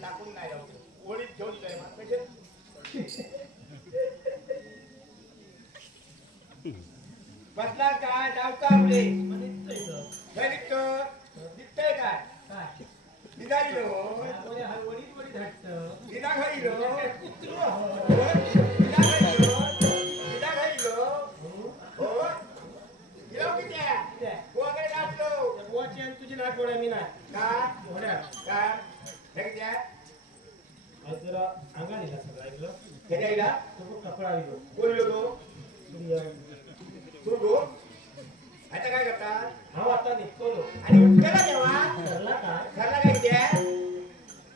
टाकून नाही जाऊ ओळीत घेऊन म्हणजे बसला काय? का आपले. निघतंय काय? निघालो निघा खाईलो निघा हो. वगैरे घातलो तुझी नाक मी नाही. काय हे आहे आज जरा अंगा दिला सगळं ऐकलं हे द्यायला तो कपडा आलो बोललो तो तू गो आता काय करतात हा आता निघतो आणि उत्तरा जेव्हा ठरला काय घरला काय आहे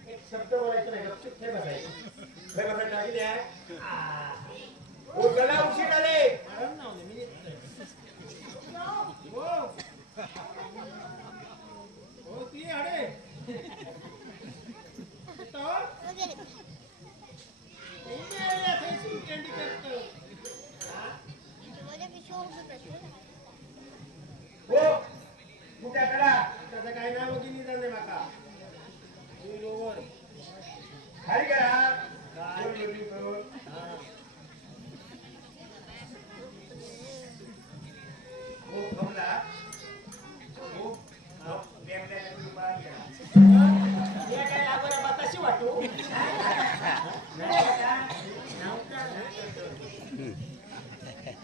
एक शब्द बोलायचं नाही गपचूप ठे बसायचं खरं बसायला आहे उत्तरला उशीर आले मॅडम नाव नाही, मी निघतोय. हो. हो, ती अडे. good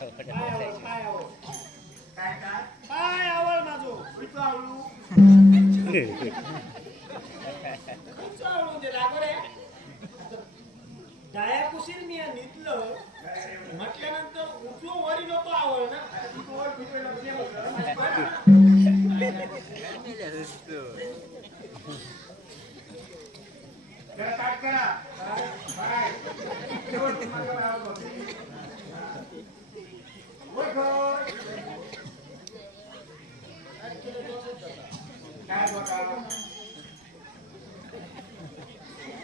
काय आवड काय आवड काय आवड माझो आवडू आवडून डाया कुशील मी म्हटल्यानंतर उचलून वरी नको आवड ना करा काय? काय? शेवट तुम्हाला राहत होते. वर खोल. काय बघा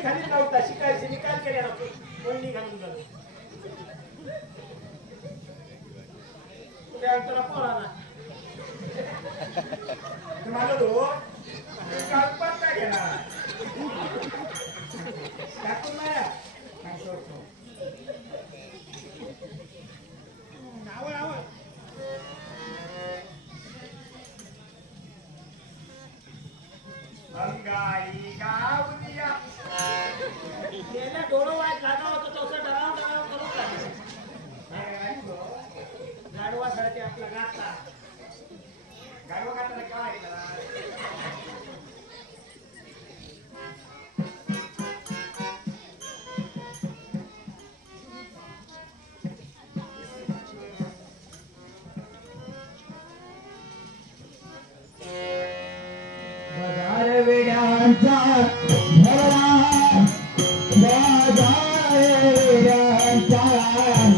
कोणी मळणी खाली नव्हता शिकायचे निकाल केले नव्हते कोणी घालून जात तुला अंतरा पोळा ना तुम्हाला तो गेल्या डोळं वाईट लागा होतं तसं डराव डराव करून टाकलं हे ऐकलो. आपला गाता काय Yeah.